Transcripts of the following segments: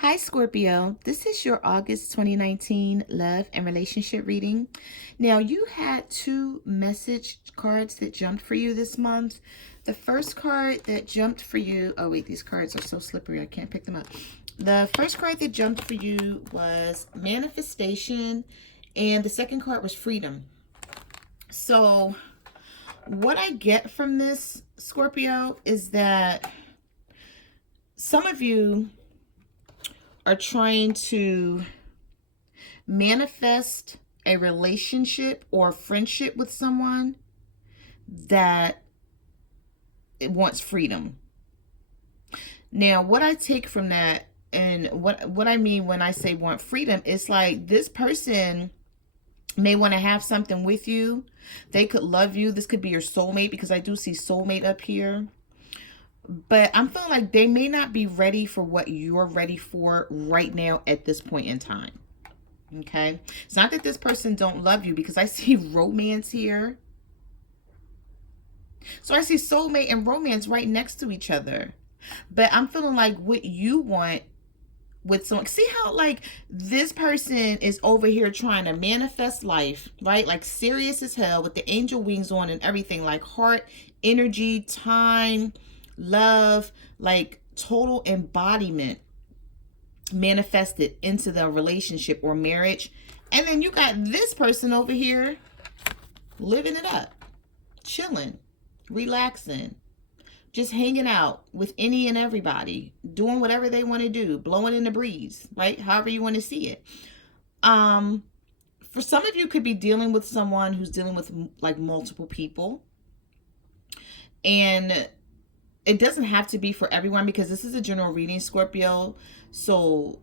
Hi, Scorpio. This is your August 2019 love and relationship reading. Now, you had two message cards that jumped for you this month. The first card that jumped for you, oh, wait, these cards are so slippery, I can't pick them up. The first card that jumped for you was manifestation, and the second card was freedom. So, what I get from this, Scorpio, is that some of you are trying to manifest a relationship or friendship with someone that it wants freedom. Now, what I take from that and what I mean when I say want freedom is like this person may want to have something with you. They could love you. This could be your soulmate because I do see soulmate up here. But I'm feeling like they may not be ready for what you're ready for right now at this point in time. Okay? It's not that this person don't love you because I see romance here. So I see soulmate and romance right next to each other. But I'm feeling like what you want with someone, see how like this person is over here trying to manifest life, right? Like serious as hell with the angel wings on and everything, like heart, energy, time, love, like total embodiment manifested into the relationship or marriage. And then you got this person over here living it up, chilling, relaxing, just hanging out with any and everybody, doing whatever they want to do, blowing in the breeze, right? However you want to see it. For some of you could be dealing with someone who's dealing with like multiple people. And it doesn't have to be for everyone because this is a general reading, Scorpio. So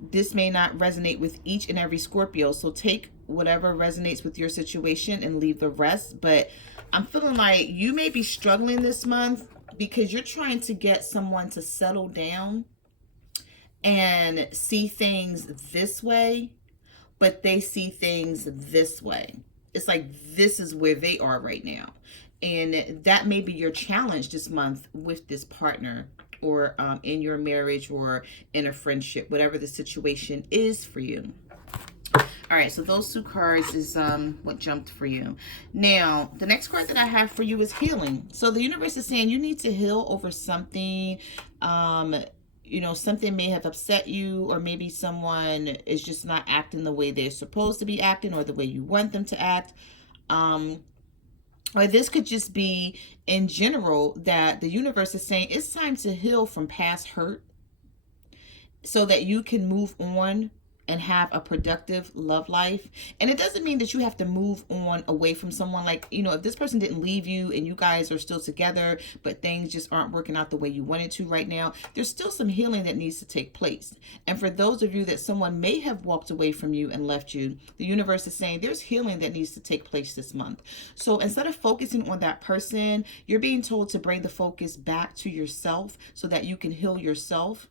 this may not resonate with each and every Scorpio. So take whatever resonates with your situation and leave the rest. But I'm feeling like you may be struggling this month because you're trying to get someone to settle down and see things this way, but they see things this way. It's like this is where they are right now. And that may be your challenge this month with this partner or in your marriage or in a friendship, whatever the situation is for you. All right, so those two cards is what jumped for you. Now, the next card that I have for you is healing. So the universe is saying you need to heal over something. Something may have upset you, or maybe someone is just not acting the way they're supposed to be acting or the way you want them to act. Or this could just be in general that the universe is saying it's time to heal from past hurt so that you can move on and have a productive love life. And it doesn't mean that you have to move on away from someone. Like, if this person didn't leave you and you guys are still together, but things just aren't working out the way you wanted to right now, there's still some healing that needs to take place. And for those of you that someone may have walked away from you and left you, the universe is saying there's healing that needs to take place this month. So instead of focusing on that person, you're being told to bring the focus back to yourself so that you can heal yourself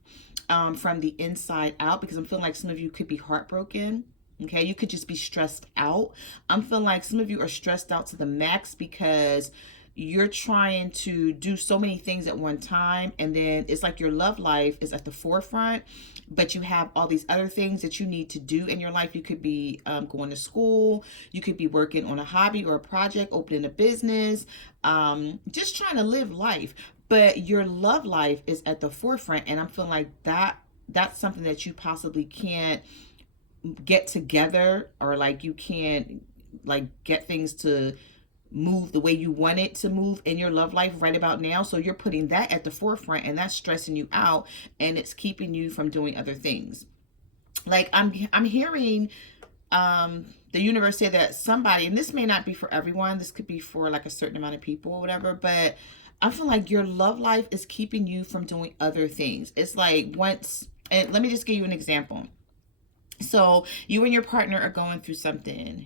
from the inside out, because I'm feeling like some of you could be heartbroken. Okay, you could just be stressed out. I'm feeling like some of you are stressed out to the max because you're trying to do so many things at one time, and then it's like your love life is at the forefront, but you have all these other things that you need to do in your life. You could be going to school, you could be working on a hobby or a project, opening a business, just trying to live life. But your love life is at the forefront, and I'm feeling like that's something that you possibly can't get together, or like you can't like get things to move the way you want it to move in your love life right about now. So you're putting that at the forefront, and that's stressing you out, and it's keeping you from doing other things. Like I'm hearing the universe say that somebody, and this may not be for everyone, this could be for like a certain amount of people or whatever, but I feel like your love life is keeping you from doing other things. It's like and let me just give you an example. So you and your partner are going through something,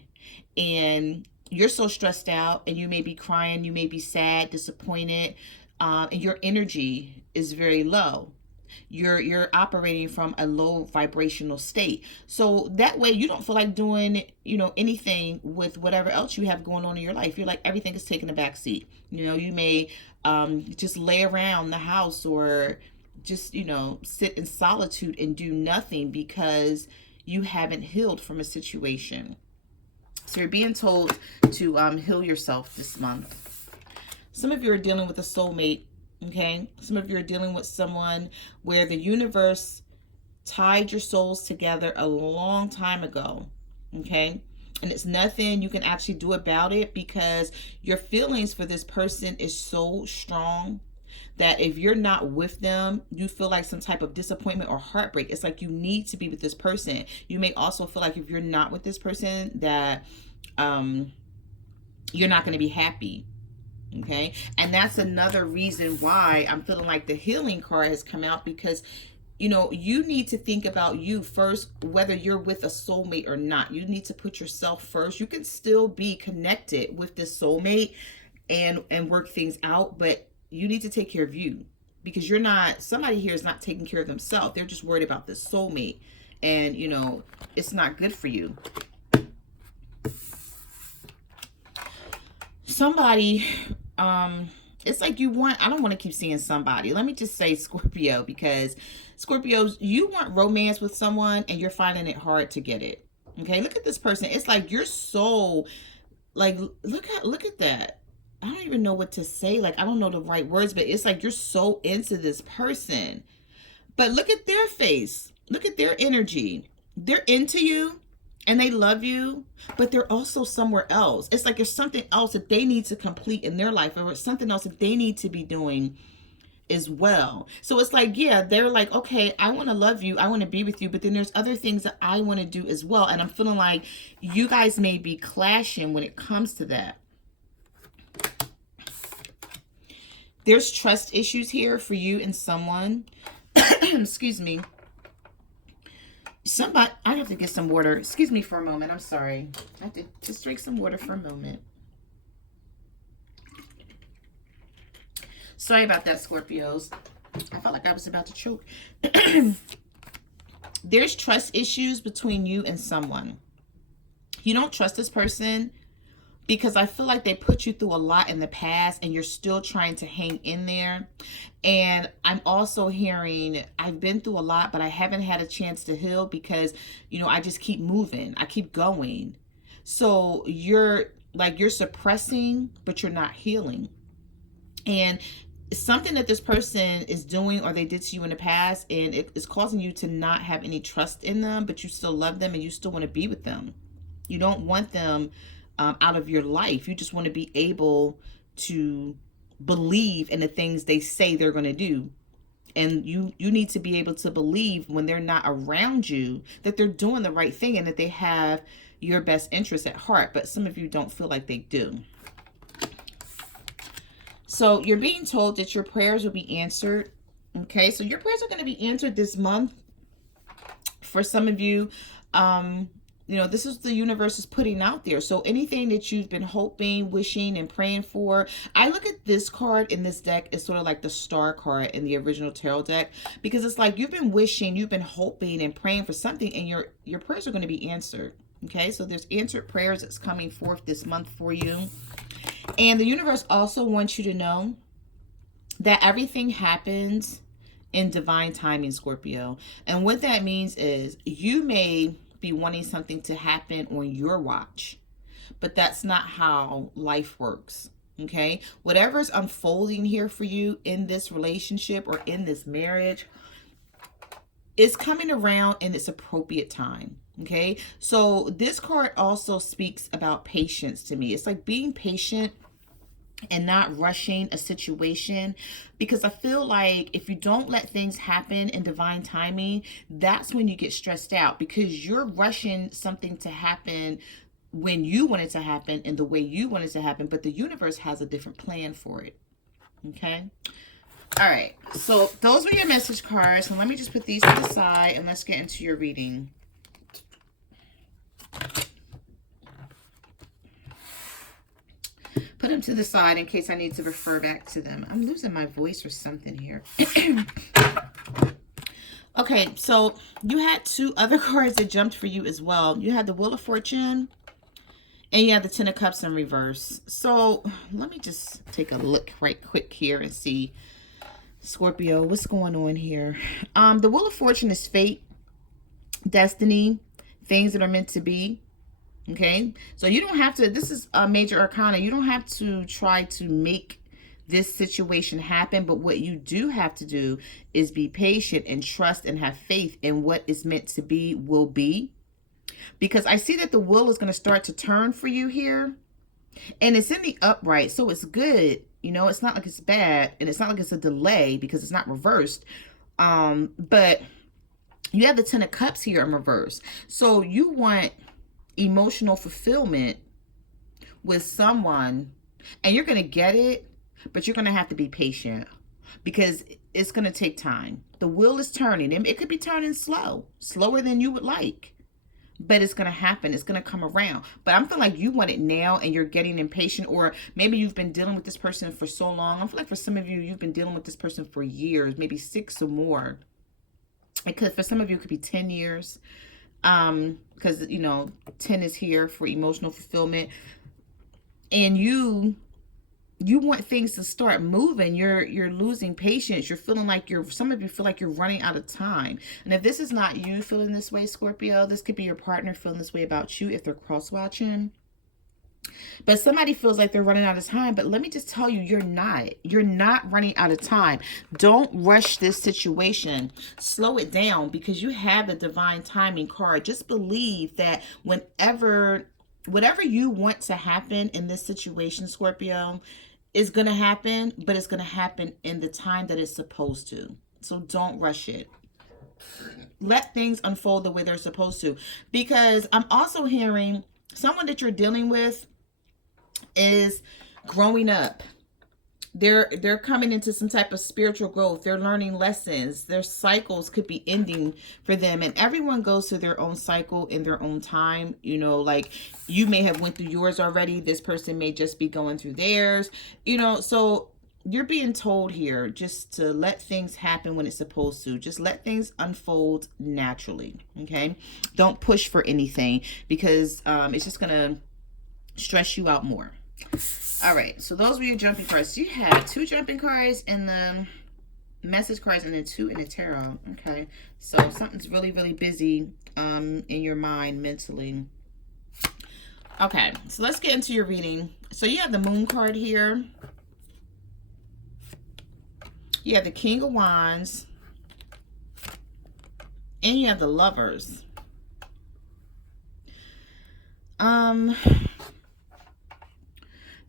and you're so stressed out, and you may be crying, you may be sad, disappointed, and your energy is very low. You're operating from a low vibrational state, so that way you don't feel like doing anything with whatever else you have going on in your life. You're like, everything is taking a back seat. You may just lay around the house, or just, sit in solitude and do nothing because you haven't healed from a situation. So you're being told to heal yourself this month. Some of you are dealing with a soulmate, okay? Some of you are dealing with someone where the universe tied your souls together a long time ago, okay? And it's nothing you can actually do about it because your feelings for this person is so strong that if you're not with them, you feel like some type of disappointment or heartbreak. It's like you need to be with this person. You may also feel like if you're not with this person that you're not going to be happy. Okay. And that's another reason why I'm feeling like the healing card has come out, because you need to think about you first, whether you're with a soulmate or not. You need to put yourself first. You can still be connected with this soulmate and work things out, but you need to take care of you, because somebody here is not taking care of themselves. They're just worried about this soulmate, and it's not good for you. Somebody, it's like I don't want to keep seeing somebody. Let me just say Scorpio, because Scorpios, you want romance with someone and you're finding it hard to get it. Okay, look at this person. It's like you're so, like, look at that. I don't even know what to say. Like, I don't know the right words, but it's like you're so into this person. But look at their face. Look at their energy. They're into you and they love you, but they're also somewhere else. It's like there's something else that they need to complete in their life, or something else that they need to be doing as well. So it's like, yeah, they're like, okay, I want to love you, I want to be with you, but then there's other things that I want to do as well. And I'm feeling like you guys may be clashing when it comes to that. There's trust issues here for you and someone. Excuse me. I have to get some water. Excuse me for a moment. I'm sorry. I have to just drink some water for a moment. Sorry about that, Scorpios. I felt like I was about to choke. There's trust issues between you and someone. You don't trust this person because I feel like they put you through a lot in the past and you're still trying to hang in there. And I'm also hearing, I've been through a lot, but I haven't had a chance to heal because, I just keep moving. I keep going. So you're suppressing, but you're not healing. And something that this person is doing or they did to you in the past, and it is causing you to not have any trust in them, but you still love them and you still want to be with them. You don't want them out of your life. You just want to be able to believe in the things they say they're going to do. And you need to be able to believe when they're not around you that they're doing the right thing and that they have your best interest at heart. But some of you don't feel like they do. So you're being told that your prayers will be answered. Okay, so your prayers are going to be answered this month. For some of you, this is the universe is putting out there. So anything that you've been hoping, wishing, and praying for, I look at this card in this deck as sort of like the star card in the original tarot deck, because it's like you've been wishing, you've been hoping and praying for something, and your prayers are going to be answered. Okay, so there's answered prayers that's coming forth this month for you. And the universe also wants you to know that everything happens in divine timing, Scorpio. And what that means is you may be wanting something to happen on your watch, but that's not how life works. Okay, whatever's unfolding here for you in this relationship or in this marriage is coming around in its appropriate time. Okay, so this card also speaks about patience to me. It's like being patient and not rushing a situation, because I feel like if you don't let things happen in divine timing, that's when you get stressed out, because you're rushing something to happen when you want it to happen and the way you want it to happen, but the universe has a different plan for it. Okay. All right. So those were your message cards. And let me just put these to the side and let's get into your reading. Put them to the side in case I need to refer back to them. I'm losing my voice or something here. Okay, so you had two other cards that jumped for you as well. You had the Wheel of Fortune and you had the Ten of Cups in reverse. So let me just take a look right quick here and see Scorpio, what's going on here? The Wheel of Fortune is fate, destiny, things that are meant to be. Okay, so you don't have to, this is a major arcana, you don't have to try to make this situation happen, but what you do have to do is be patient and trust and have faith in what is meant to be will be, because I see that the wheel is going to start to turn for you here, and it's in the upright, so it's good. You know, it's not like it's bad, and it's not like it's a delay because it's not reversed. But you have the Ten of Cups here in reverse, so you want emotional fulfillment with someone, and you're going to get it, but you're going to have to be patient because it's going to take time. The wheel is turning. It could be turning slower than you would like, but it's going to happen. It's going to come around. But I'm feeling like you want it now and you're getting impatient, or maybe you've been dealing with this person for so long. I feel like for some of you, you've been dealing with this person for years, maybe 6 or more. Because for some of you, it could be 10 years. Because, you know, 10 is here for emotional fulfillment. And you want things to start moving. You're losing patience. You're feeling like some of you feel like you're running out of time. And if this is not you feeling this way, Scorpio, this could be your partner feeling this way about you if they're cross watching. But somebody feels like they're running out of time. But let me just tell you, you're not. You're not running out of time. Don't rush this situation. Slow it down because you have the divine timing card. Just believe that whatever you want to happen in this situation, Scorpio, is going to happen, but it's going to happen in the time that it's supposed to. So don't rush it. Let things unfold the way they're supposed to. Because I'm also hearing someone that you're dealing with is growing up. They're coming into some type of spiritual growth. They're learning lessons. Their cycles could be ending for them. And everyone goes through their own cycle in their own time. You know, like you may have went through yours already. This person may just be going through theirs. You know, so you're being told here just to let things happen when it's supposed to. Just let things unfold naturally. Okay? Don't push for anything because it's just going to stress you out more. All right, so those were your jumping cards. You had 2 jumping cards in the message cards and then 2 in the tarot. Okay, so something's really, really busy in your mind mentally. Okay, so let's get into your reading. So you have the Moon card here. You have the King of Wands. And you have the Lovers.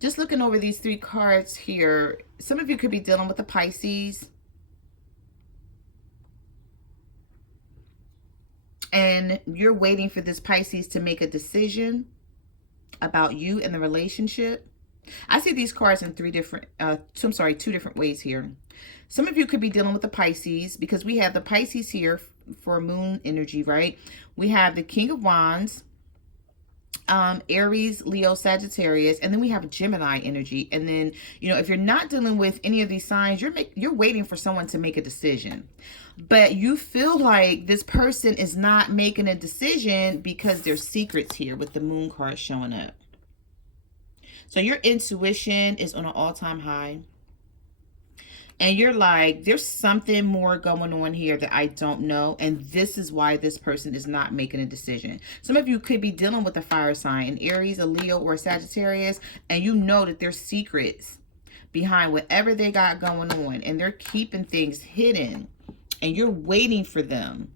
Just looking over these 3 cards here, some of you could be dealing with a Pisces. And you're waiting for this Pisces to make a decision about you and the relationship. I see these cards in 2 different ways here. Some of you could be dealing with the Pisces because we have the Pisces here for moon energy, right? We have the King of Wands, Aries, Leo, Sagittarius, and then we have Gemini energy. And then, you know, if you're not dealing with any of these signs, you're waiting for someone to make a decision. But you feel like this person is not making a decision because there's secrets here with the Moon card showing up. So your intuition is on an all-time high. And you're like, there's something more going on here that I don't know. And this is why this person is not making a decision. Some of you could be dealing with a fire sign, an Aries, a Leo, or a Sagittarius. And you know that there's secrets behind whatever they got going on. And they're keeping things hidden. And you're waiting for them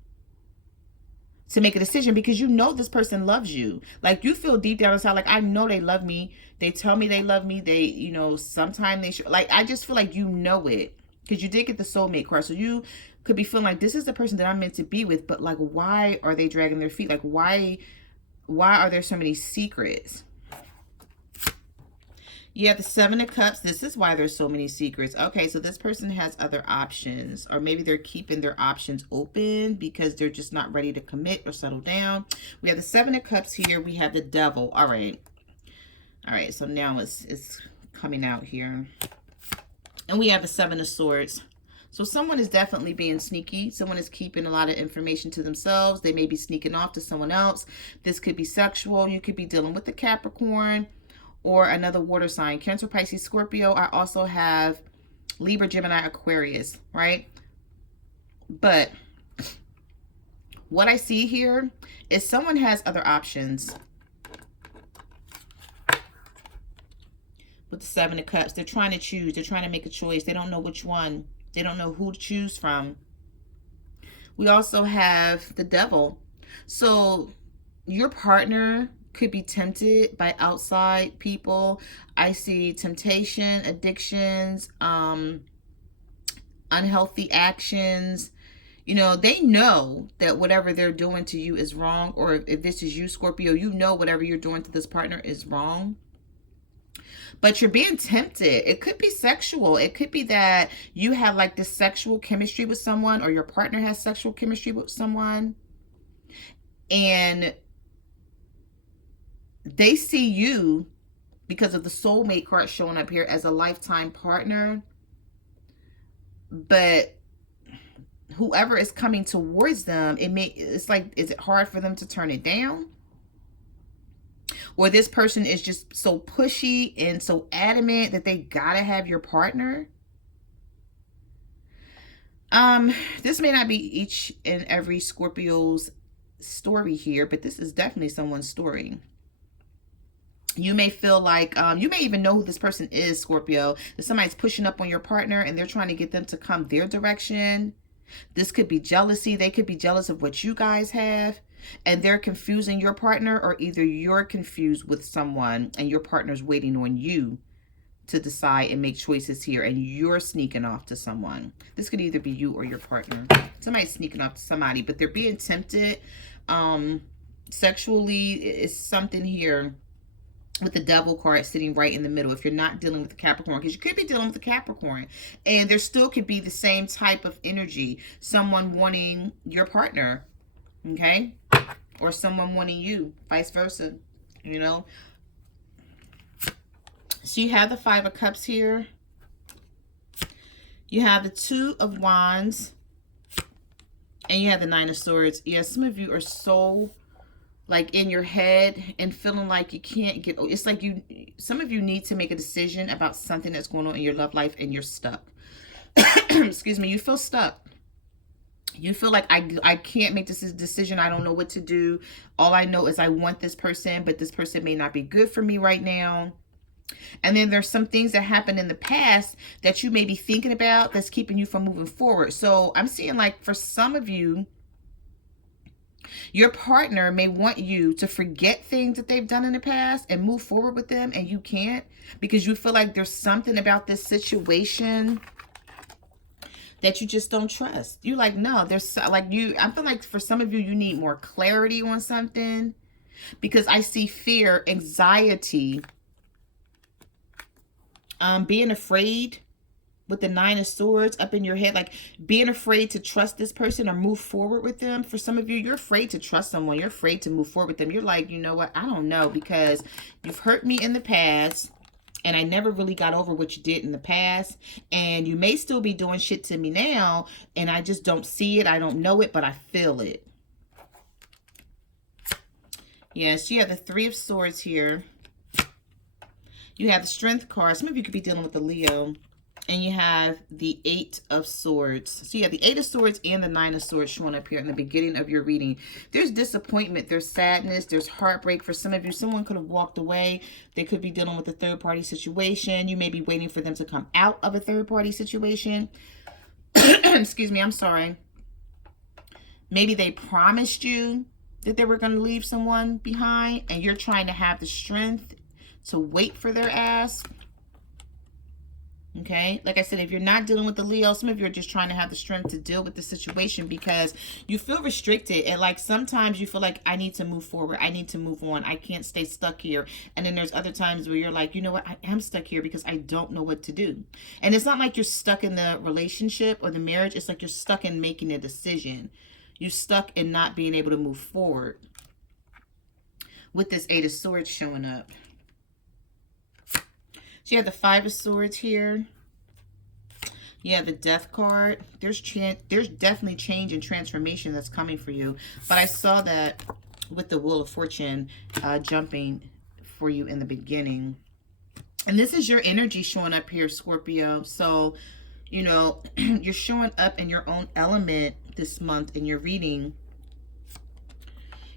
to make a decision because you know this person loves you. Like you feel deep down inside, like I know they love me. They tell me they love me. They, you know, sometimes they should, like, I just feel like you know it because you did get the Soulmate card. So you could be feeling like this is the person that I'm meant to be with, but like, why are they dragging their feet? Like, why are there so many secrets? You have the 7 of Cups. This is why there's so many secrets. Okay, so this person has other options, or maybe they're keeping their options open because they're just not ready to commit or settle down. We have the 7 of Cups here. We have the Devil. All right. All right, so now it's coming out here. And we have the 7 of Swords. So someone is definitely being sneaky. Someone is keeping a lot of information to themselves. They may be sneaking off to someone else. This could be sexual. You could be dealing with the Capricorn or another water sign. Cancer, Pisces, Scorpio. I also have Libra, Gemini, Aquarius, right? But what I see here is someone has other options. With the Seven of Cups, they're trying to choose. They're trying to make a choice. They don't know which one. They don't know who to choose from. We also have the Devil. So your partner could be tempted by outside people. I see temptation, addictions, unhealthy actions. You know, they know that whatever they're doing to you is wrong. Or if this is you, Scorpio, you know whatever you're doing to this partner is wrong. But you're being tempted. It could be sexual. It could be that you have like this sexual chemistry with someone, or your partner has sexual chemistry with someone. And they see you, because of the soulmate card showing up here, as a lifetime partner. But whoever is coming towards them, it's like, is it hard for them to turn it down? Or this person is just so pushy and so adamant that they gotta have your partner. This may not be each and every Scorpio's story here, but this is definitely someone's story. You may feel like, you may even know who this person is, Scorpio. That somebody's pushing up on your partner and they're trying to get them to come their direction. This could be jealousy. They could be jealous of what you guys have, and they're confusing your partner, or either you're confused with someone and your partner's waiting on you to decide and make choices here, and you're sneaking off to someone. This could either be you or your partner. Somebody's sneaking off to somebody, but they're being tempted. Sexually is something here with the Devil card sitting right in the middle. If you're not dealing with the Capricorn, because you could be dealing with the Capricorn, and there still could be the same type of energy. Someone wanting your partner, okay? Or someone wanting you, vice versa, you know? So you have the Five of Cups here. You have the Two of Wands. And you have the Nine of Swords. Yeah, some of you are so like in your head and feeling like you can't get, it's like some of you need to make a decision about something that's going on in your love life and you're stuck. Excuse me, you feel stuck. You feel like I can't make this decision. I don't know what to do. All I know is I want this person, but this person may not be good for me right now. And then there's some things that happened in the past that you may be thinking about that's keeping you from moving forward. So I'm seeing like for some of you, your partner may want you to forget things that they've done in the past and move forward with them, and you can't because you feel like there's something about this situation that you just don't trust. You're like, no, there's like I feel like for some of you, you need more clarity on something, because I see fear, anxiety, being afraid with the Nine of Swords up in your head, like being afraid to trust this person or move forward with them. For some of you, you're afraid to trust someone. You're afraid to move forward with them. You're like, you know what? I don't know, because you've hurt me in the past and I never really got over what you did in the past. And you may still be doing shit to me now, and I just don't see it. I don't know it, but I feel it. Yes, you have the Three of Swords here. You have the Strength card. Some of you could be dealing with the Leo. And you have the Eight of Swords. So you have the Eight of Swords and the Nine of Swords showing up here in the beginning of your reading. There's disappointment. There's sadness. There's heartbreak. For some of you, someone could have walked away. They could be dealing with a third-party situation. You may be waiting for them to come out of a third-party situation. Excuse me, I'm sorry. Maybe they promised you that they were going to leave someone behind, and you're trying to have the strength to wait for their ass. Okay, like I said, if you're not dealing with the Leo, some of you are just trying to have the strength to deal with the situation because you feel restricted, and like sometimes you feel like I need to move forward, I need to move on, I can't stay stuck here. And then there's other times where you're like, you know what, I am stuck here because I don't know what to do. And it's not like you're stuck in the relationship or the marriage, it's like you're stuck in making a decision. You're stuck in not being able to move forward. With this Eight of Swords showing up. So you have the Five of Swords here. You have the Death card. There's definitely change and transformation that's coming for you. But I saw that with the Wheel of Fortune jumping for you in the beginning. And this is your energy showing up here, Scorpio. So You know, you're showing up in your own element this month in your reading.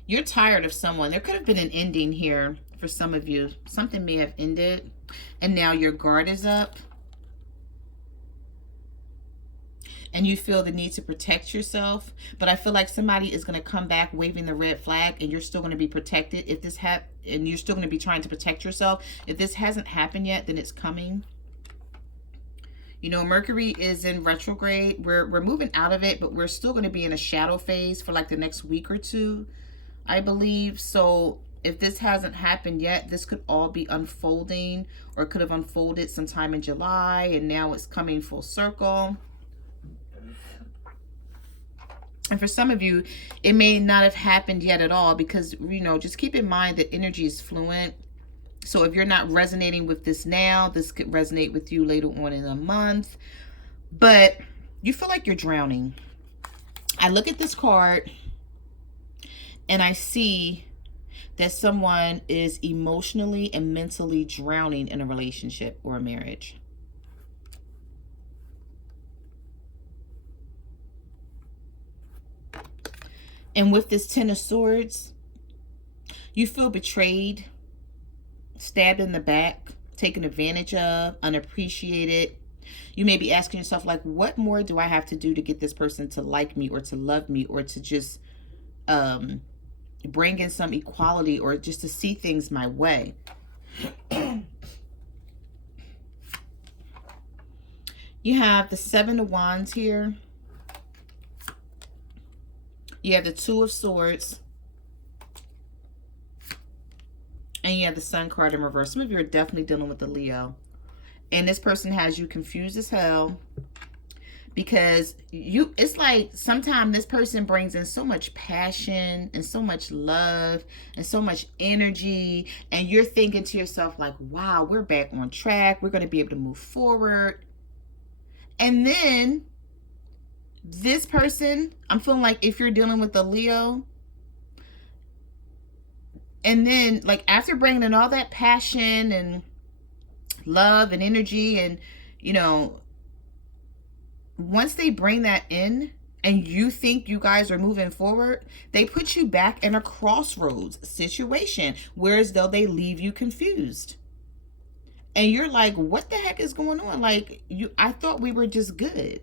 You're tired of someone. There could have been an ending here for some of you. Something may have ended, and now your guard is up. And you feel the need to protect yourself. But I feel like somebody is going to come back waving the red flag, and you're still going to be protected. If this and you're still going to be trying to protect yourself. If this hasn't happened yet, then it's coming. You know, Mercury is in retrograde. We're moving out of it, but we're still going to be in a shadow phase for like the next week or two, I believe. So if this hasn't happened yet, this could all be unfolding, or it could have unfolded sometime in July, and now it's coming full circle. And for some of you, it may not have happened yet at all, because, you know, just keep in mind that energy is fluent. So if you're not resonating with this now, this could resonate with you later on in the month. But you feel like you're drowning. I look at this card and I see that someone is emotionally and mentally drowning in a relationship or a marriage. And with this Ten of Swords, you feel betrayed, stabbed in the back, taken advantage of, unappreciated. You may be asking yourself, like, what more do I have to do to get this person to like me or to love me, or to just bring in some equality, or just to see things my way? You have the Seven of Wands here. You have the Two of Swords. And you have the Sun card in reverse. Some of you are definitely dealing with the Leo. And this person has you confused as hell. Because it's like sometimes this person brings in so much passion and so much love and so much energy. And you're thinking to yourself like, wow, we're back on track. We're going to be able to move forward. And then this person, I'm feeling like if you're dealing with the Leo, and then like after bringing in all that passion and love and energy, and you know, once they bring that in and you think you guys are moving forward, they put you back in a crossroads situation, whereas though they leave you confused. And you're like, what the heck is going on? Like, I thought we were just good.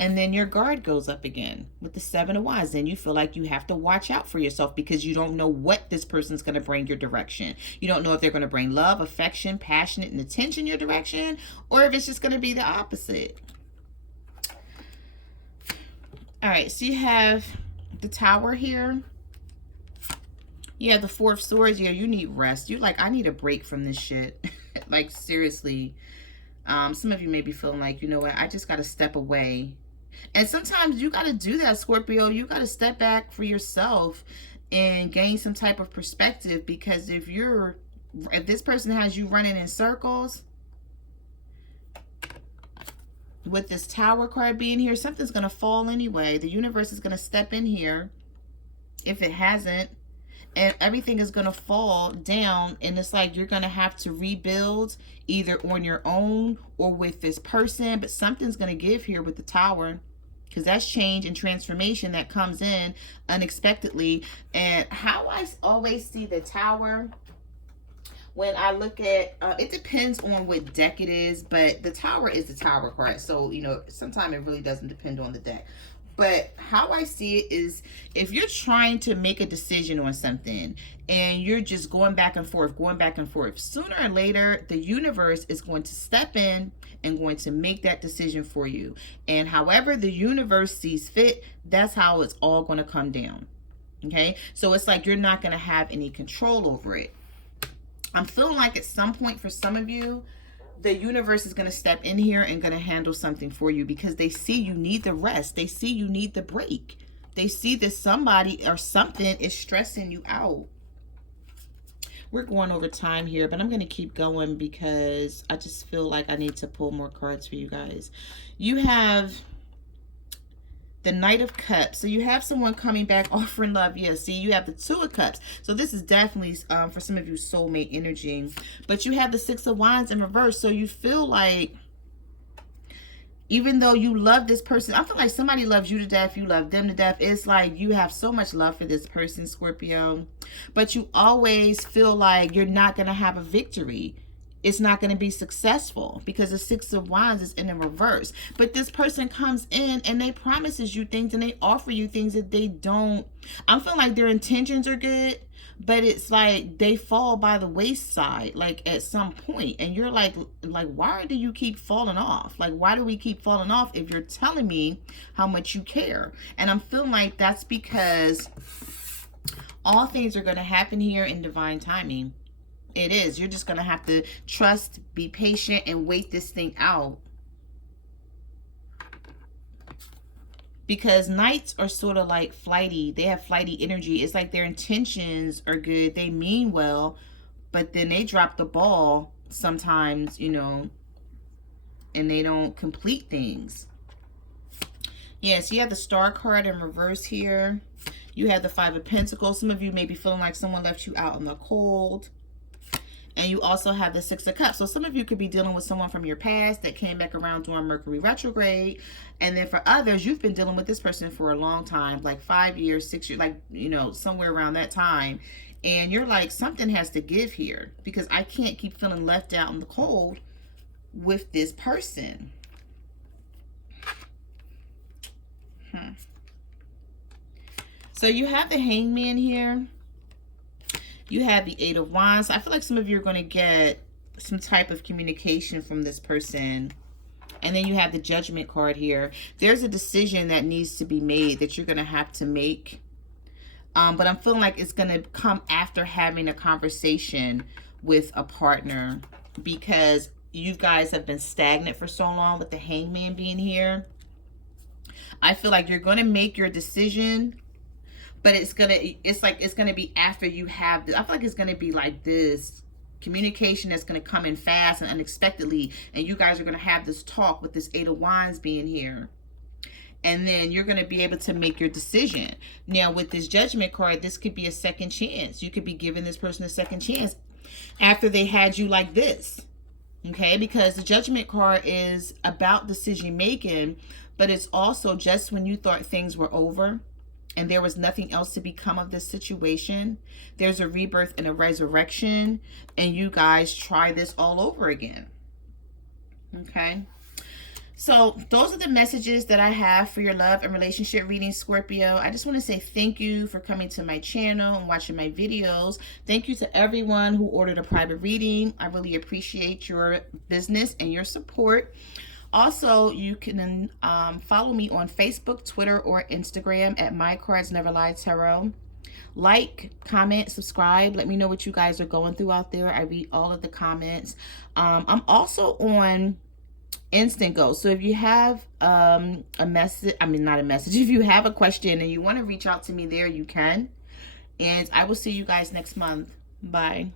And then your guard goes up again with the Seven of Wands. Then you feel like you have to watch out for yourself, because you don't know what this person's going to bring your direction. You don't know if they're going to bring love, affection, passionate, and attention your direction, or if it's just going to be the opposite. All right, so you have the Tower here. You have the Four of Swords. Yeah, you need rest. You're like, I need a break from this shit. Like, seriously. Some of you may be feeling like, you know what, I just got to step away. And sometimes you got to do that, Scorpio. You got to step back for yourself and gain some type of perspective, because if this person has you running in circles, with this Tower card being here, something's going to fall anyway. The universe is going to step in here if it hasn't, and everything is going to fall down, and it's like you're going to have to rebuild either on your own or with this person, but something's going to give here with the Tower, because that's change and transformation that comes in unexpectedly. And how I always see the Tower, when I look at, it depends on what deck it is, but the Tower is the Tower card. So, you know, sometimes it really doesn't depend on the deck. But how I see it is, if you're trying to make a decision on something and you're just going back and forth, sooner or later, the universe is going to step in and going to make that decision for you. And however the universe sees fit, that's how it's all going to come down. Okay? So it's like you're not going to have any control over it. I'm feeling like at some point for some of you, the universe is going to step in here and going to handle something for you, because they see you need the rest. They see you need the break. They see that somebody or something is stressing you out. We're going over time here, but I'm going to keep going because I just feel like I need to pull more cards for you guys. You have the Knight of Cups. So you have someone coming back offering love. Yeah, see, you have the Two of Cups. So this is definitely, for some of you, soulmate energy. But you have the Six of Wands in reverse. So you feel like Even though you love this person, I feel like somebody loves you to death, you love them to death. It's like you have so much love for this person, Scorpio, but you always feel like you're not going to have a victory. It's not going to be successful because the Six of Wands is in the reverse. But this person comes in and they promises you things and they offer you things that they don't. I'm feeling like their intentions are good, but it's like they fall by the wayside, like at some point, and you're like why do you keep falling off? Like, why do we keep falling off if you're telling me how much you care? And I'm feeling like that's because all things are going to happen here in divine timing. It is. You're just going to have to trust, be patient, and wait this thing out. Because knights are sort of like flighty. They have flighty energy. It's like their intentions are good. They mean well, but then they drop the ball sometimes, you know, and they don't complete things. Yes, you have the Star card in reverse here. You have the Five of Pentacles. Some of you may be feeling like someone left you out in the cold. And you also have the Six of Cups. So some of you could be dealing with someone from your past that came back around during Mercury retrograde. And then for others, you've been dealing with this person for a long time, like 5 years, 6 years, like, you know, somewhere around that time. And you're like, something has to give here because I can't keep feeling left out in the cold with this person. So you have the Hangman here. You have the Eight of Wands. I feel like some of you are going to get some type of communication from this person. And then you have the Judgment card here. There's a decision that needs to be made that you're going to have to make. But I'm feeling like it's going to come after having a conversation with a partner, because you guys have been stagnant for so long with the Hangman being here. I feel like you're going to make your decision, but it's gonna be after you have this. I feel like it's gonna be like this communication that's gonna come in fast and unexpectedly, and you guys are gonna have this talk with this Eight of Wands being here, and then you're gonna be able to make your decision. Now with this Judgment card, this could be a second chance. You could be giving this person a second chance after they had you like this, okay? Because the Judgment card is about decision making, but it's also just when you thought things were over and there was nothing else to become of this situation, there's a rebirth and a resurrection, and you guys try this all over again. Okay? So those are the messages that I have for your love and relationship reading, Scorpio. I just want to say thank you for coming to my channel and watching my videos. Thank you to everyone who ordered a private reading. I really appreciate your business and your support. Also, you can follow me on Facebook, Twitter, or Instagram at My Cards Never Lie Tarot. Like, comment, subscribe. Let me know what you guys are going through out there. I read all of the comments. I'm also on Instant Go. So if you have a message, not a message, if you have a question and you want to reach out to me there, you can. And I will see you guys next month. Bye.